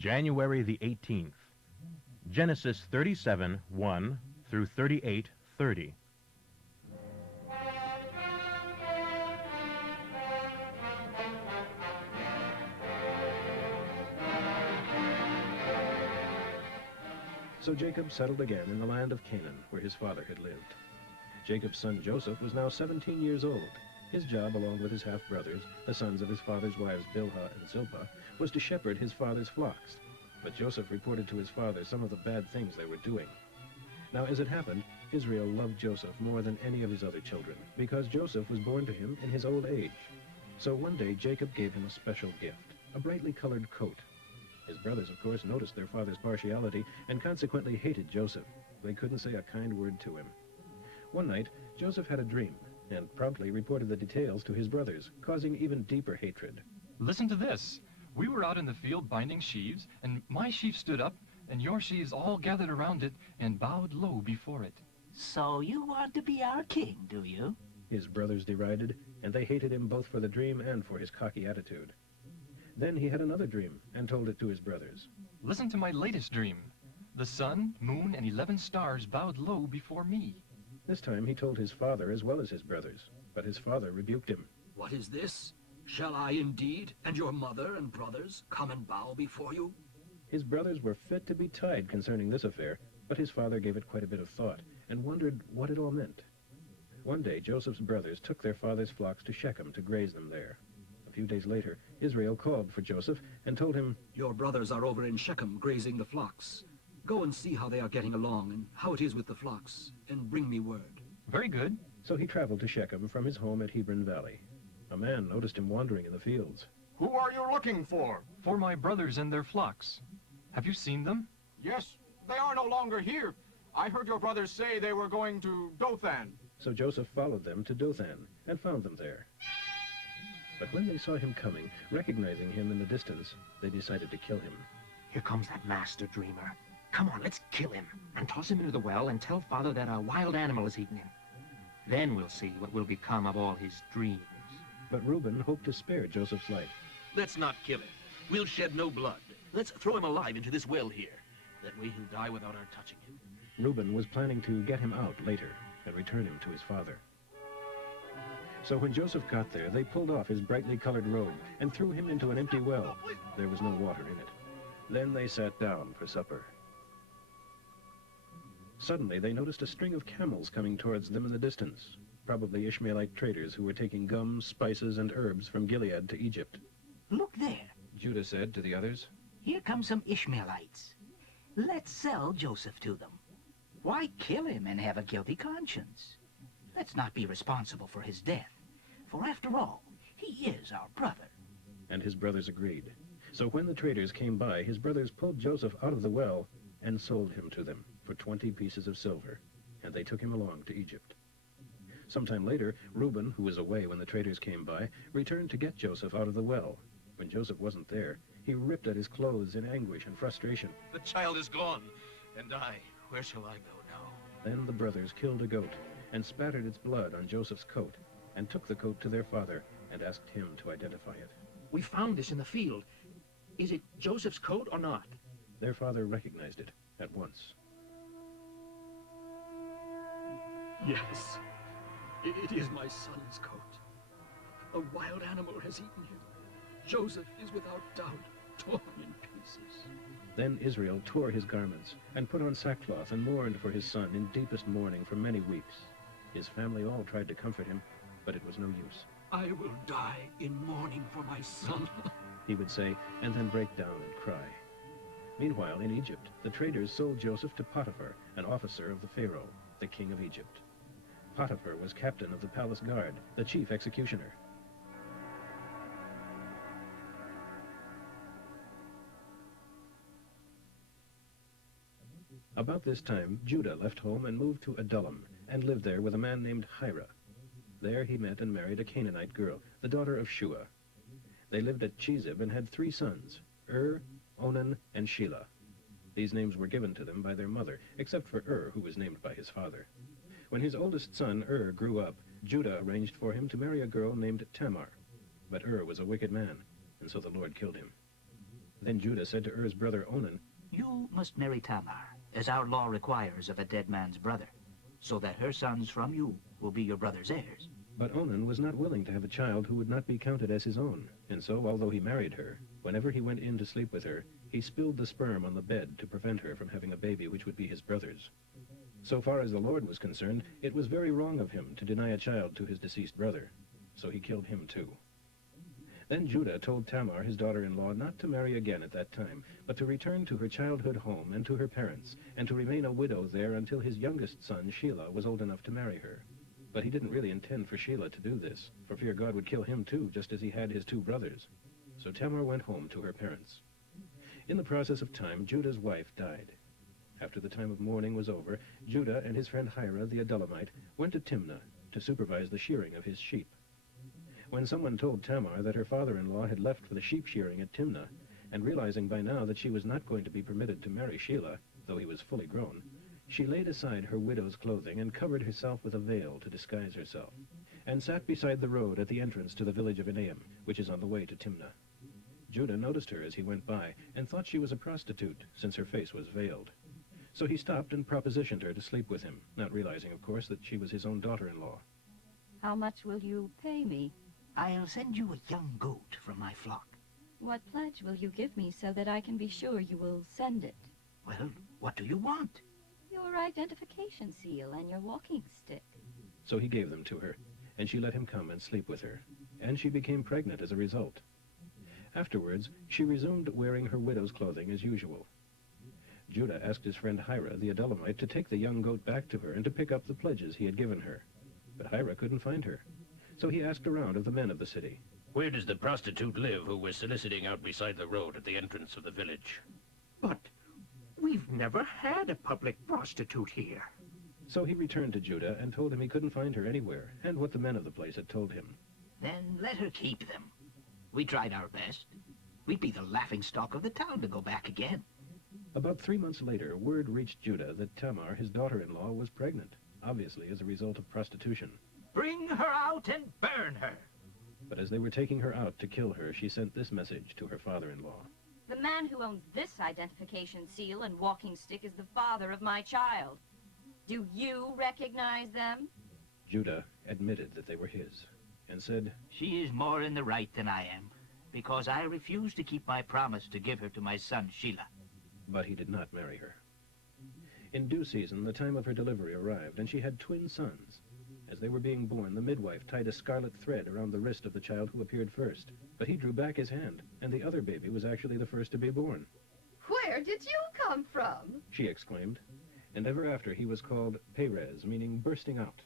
January the 18th. Genesis 37:1 through 38:30. So Jacob settled again in the land of Canaan, where his father had lived. Jacob's son Joseph was now 17 years old. His job, along with his half-brothers, the sons of his father's wives Bilhah and Zilpah, was to shepherd his father's flocks. But Joseph reported to his father some of the bad things they were doing. Now, as it happened, Israel loved Joseph more than any of his other children, because Joseph was born to him in his old age. So one day Jacob gave him a special gift, a brightly colored coat. His brothers, of course, noticed their father's partiality and consequently hated Joseph. They couldn't say a kind word to him. One night, Joseph had a dream and promptly reported the details to his brothers, causing even deeper hatred. Listen to this. We were out in the field binding sheaves, and my sheaf stood up, and your sheaves all gathered around it and bowed low before it. So you want to be our king, do you? His brothers derided, and they hated him both for the dream and for his cocky attitude. Then he had another dream and told it to his brothers. Listen to my latest dream. The sun, moon, and 11 stars bowed low before me. This time he told his father as well as his brothers, but his father rebuked him. What is this? Shall I indeed, and your mother and brothers, come and bow before you? His brothers were fit to be tied concerning this affair, but his father gave it quite a bit of thought and wondered what it all meant. One day Joseph's brothers took their father's flocks to Shechem to graze them there. A few days later, Israel called for Joseph and told him, Your brothers are over in Shechem grazing the flocks. Go and see how they are getting along and how it is with the flocks, and bring me word. Very good. So he traveled to Shechem from his home at Hebron Valley. A man noticed him wandering in the fields. Who are you looking for? For my brothers and their flocks. Have you seen them? Yes, they are no longer here. I heard your brothers say they were going to Dothan. So Joseph followed them to Dothan and found them there. But when they saw him coming, recognizing him in the distance, they decided to kill him. Here comes that master dreamer. Come on, let's kill him and toss him into the well and tell Father that a wild animal has eaten him. Then we'll see what will become of all his dreams. But Reuben hoped to spare Joseph's life. Let's not kill him. We'll shed no blood. Let's throw him alive into this well here. That way he'll die without our touching him. Reuben was planning to get him out later and return him to his father. So when Joseph got there, they pulled off his brightly colored robe and threw him into an empty well. There was no water in it. Then they sat down for supper. Suddenly, they noticed a string of camels coming towards them in the distance, probably Ishmaelite traders who were taking gum, spices, and herbs from Gilead to Egypt. Look there. Judah said to the others, Here come some Ishmaelites. Let's sell Joseph to them. Why kill him and have a guilty conscience? Let's not be responsible for his death, for after all, he is our brother. And his brothers agreed. So when the traders came by, his brothers pulled Joseph out of the well and sold him to them for 20 pieces of silver, and they took him along to Egypt. Sometime later, Reuben, who was away when the traders came by, returned to get Joseph out of the well. When Joseph wasn't there, he ripped at his clothes in anguish and frustration. The child is gone, and where shall I go now? Then the brothers killed a goat and spattered its blood on Joseph's coat and took the coat to their father and asked him to identify it. We found this in the field. Is it Joseph's coat or not? Their father recognized it at once. Yes, it is my son's coat. A wild animal has eaten him. Joseph is without doubt torn in pieces. Then Israel tore his garments and put on sackcloth and mourned for his son in deepest mourning for many weeks. His family all tried to comfort him, but it was no use. I will die in mourning for my son. He would say, and then break down and cry. Meanwhile, in Egypt, the traders sold Joseph to Potiphar, an officer of the Pharaoh, the king of Egypt. Potiphar was captain of the palace guard, the chief executioner. About this time, Judah left home and moved to Adullam, and lived there with a man named Hira. There he met and married a Canaanite girl, the daughter of Shua. They lived at Chezib and had 3 sons, Onan, and Shelah. These names were given to them by their mother, except for who was named by his father. When his oldest son, grew up, Judah arranged for him to marry a girl named Tamar. But was a wicked man, and so the Lord killed him. Then Judah said to Er's brother Onan, You must marry Tamar, as our law requires of a dead man's brother, so that her sons from you will be your brother's heirs. But Onan was not willing to have a child who would not be counted as his own, and so, although he married her, whenever he went in to sleep with her, he spilled the sperm on the bed to prevent her from having a baby which would be his brother's. So far as the Lord was concerned, it was very wrong of him to deny a child to his deceased brother, so he killed him too. Then Judah told Tamar, his daughter-in-law, not to marry again at that time, but to return to her childhood home and to her parents, and to remain a widow there until his youngest son, Shelah, was old enough to marry her. But he didn't really intend for Shelah to do this, for fear God would kill him too, just as he had his two brothers. So Tamar went home to her parents. In the process of time, Judah's wife died. After the time of mourning was over, Judah and his friend Hira the Adullamite went to Timnah to supervise the shearing of his sheep. When someone told Tamar that her father-in-law had left for the sheep shearing at Timnah, and realizing by now that she was not going to be permitted to marry Shelah, though he was fully grown, she laid aside her widow's clothing and covered herself with a veil to disguise herself, and sat beside the road at the entrance to the village of Enaim, which is on the way to Timnah. Judah noticed her as he went by, and thought she was a prostitute, since her face was veiled. So he stopped and propositioned her to sleep with him, not realizing, of course, that she was his own daughter-in-law. How much will you pay me? I'll send you a young goat from my flock. What pledge will you give me so that I can be sure you will send it? Well, what do you want? Your identification seal and your walking stick. So he gave them to her, and she let him come and sleep with her, and she became pregnant as a result. Afterwards, she resumed wearing her widow's clothing as usual. Judah asked his friend Hira the Adullamite to take the young goat back to her and to pick up the pledges he had given her. But Hira couldn't find her, so he asked around of the men of the city. Where does the prostitute live who was soliciting out beside the road at the entrance of the village? But we've never had a public prostitute here. So he returned to Judah and told him he couldn't find her anywhere, and what the men of the place had told him. Then let her keep them. We tried our best. We'd be the laughingstock of the town to go back again. About 3 months later, word reached Judah that Tamar, his daughter-in-law, was pregnant, obviously as a result of prostitution. Bring her out and burn her. But as they were taking her out to kill her, she sent this message to her father-in-law. The man who owns this identification seal and walking stick is the father of my child. Do you recognize them? Judah admitted that they were his, and said, She is more in the right than I am, because I refuse to keep my promise to give her to my son Shelah. But he did not marry her. In due season, the time of her delivery arrived, and she had twin sons. As they were being born, the midwife tied a scarlet thread around the wrist of the child who appeared first, but he drew back his hand, and the other baby was actually the first to be born. Where did you come from? She exclaimed, and ever after he was called Perez, meaning bursting out.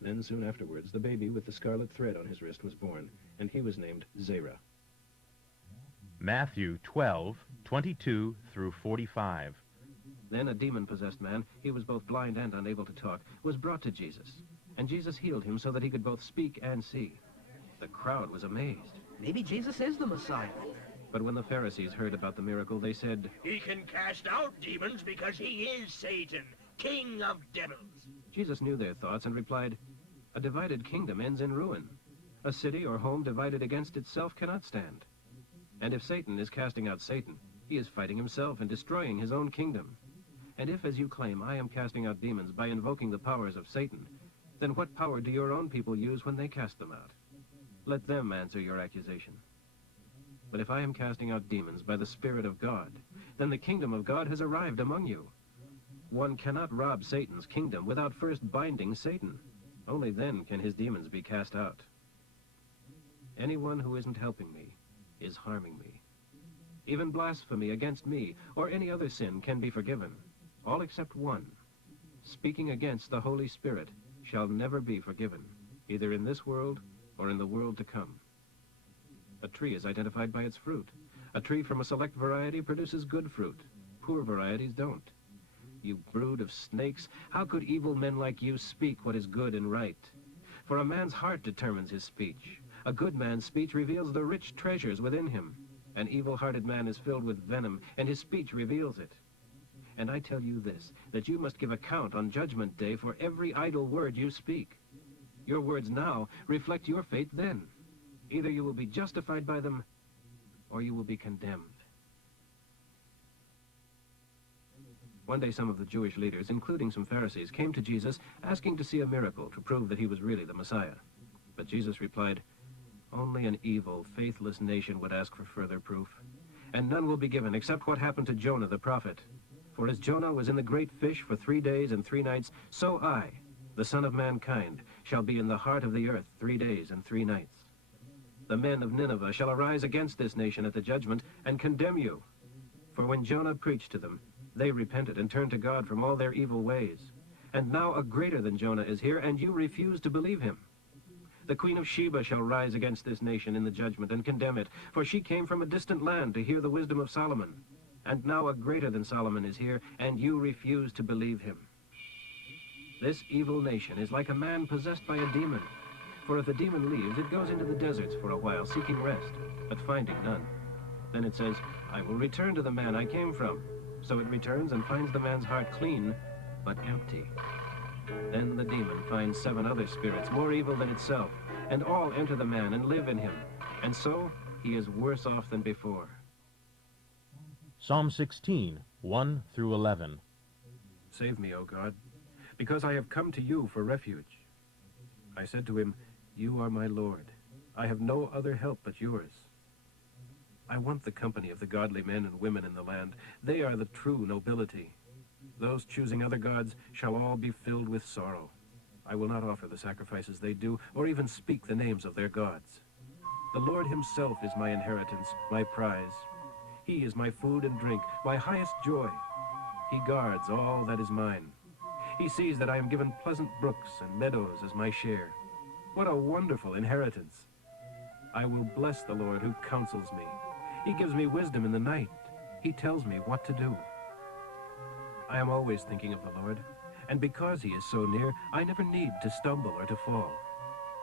Then soon afterwards, the baby with the scarlet thread on his wrist was born, and he was named Zerah. Matthew 12:22 through 45. Then a demon-possessed man, he was both blind and unable to talk, was brought to Jesus. And Jesus healed him so that he could both speak and see. The crowd was amazed. Maybe Jesus is the Messiah. But when the Pharisees heard about the miracle, they said, He can cast out demons because he is Satan, king of devils. Jesus knew their thoughts and replied, A divided kingdom ends in ruin. A city or home divided against itself cannot stand. And if Satan is casting out Satan, he is fighting himself and destroying his own kingdom. And if, as you claim, I am casting out demons by invoking the powers of Satan, then what power do your own people use when they cast them out? Let them answer your accusation. But if I am casting out demons by the Spirit of God, then the kingdom of God has arrived among you. One cannot rob Satan's kingdom without first binding Satan. Only then can his demons be cast out. Anyone who isn't helping me is harming me. Even blasphemy against me or any other sin can be forgiven, all except one. Speaking against the Holy Spirit shall never be forgiven, either in this world or in the world to come. A tree is identified by its fruit. A tree from a select variety produces good fruit. Poor varieties don't. You brood of snakes, how could evil men like you speak what is good and right? For a man's heart determines his speech. A good man's speech reveals the rich treasures within him. An evil-hearted man is filled with venom, and his speech reveals it. And I tell you this, that you must give account on Judgment Day for every idle word you speak. Your words now reflect your fate then. Either you will be justified by them, or you will be condemned. One day some of the Jewish leaders, including some Pharisees, came to Jesus asking to see a miracle to prove that he was really the Messiah. But Jesus replied, "Only an evil, faithless nation would ask for further proof, and none will be given except what happened to Jonah the prophet. For as Jonah was in the great fish for 3 days and 3 nights, so I, the Son of Mankind, shall be in the heart of the earth 3 days and 3 nights. The men of Nineveh shall arise against this nation at the judgment and condemn you. For when Jonah preached to them, they repented and turned to God from all their evil ways. And now a greater than Jonah is here, and you refuse to believe him. The Queen of Sheba shall rise against this nation in the judgment and condemn it, for she came from a distant land to hear the wisdom of Solomon. And now a greater than Solomon is here, and you refuse to believe him. This evil nation is like a man possessed by a demon. For if the demon leaves, it goes into the deserts for a while, seeking rest, but finding none. Then it says, I will return to the man I came from. So it returns and finds the man's heart clean, but empty. Then the demon finds 7 other spirits, more evil than itself, and all enter the man and live in him. And so he is worse off than before." Psalm 16, 1 through 11. Save me, O God, because I have come to you for refuge. I said to him, "You are my Lord. I have no other help but yours." I want the company of the godly men and women in the land. They are the true nobility. Those choosing other gods shall all be filled with sorrow. I will not offer the sacrifices they do, or even speak the names of their gods. The Lord himself is my inheritance, my prize. He is my food and drink, my highest joy. He guards all that is mine. He sees that I am given pleasant brooks and meadows as my share. What a wonderful inheritance! I will bless the Lord who counsels me. He gives me wisdom in the night. He tells me what to do. I am always thinking of the Lord, and because he is so near, I never need to stumble or to fall.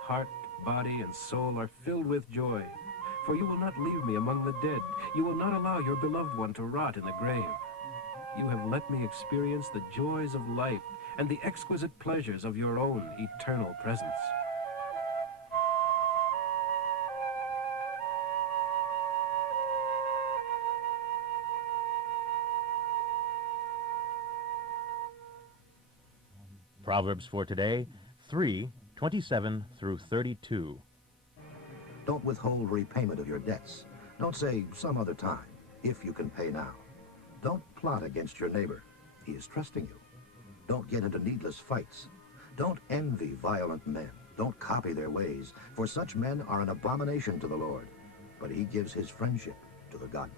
Heart, body, and soul are filled with joy, for you will not leave me among the dead. You will not allow your beloved one to rot in the grave. You have let me experience the joys of life and the exquisite pleasures of your own eternal presence. Proverbs for today, 3:27 through 32. Don't withhold repayment of your debts. Don't say some other time, if you can pay now. Don't plot against your neighbor. He is trusting you. Don't get into needless fights. Don't envy violent men. Don't copy their ways, for such men are an abomination to the Lord. But he gives his friendship to the godly.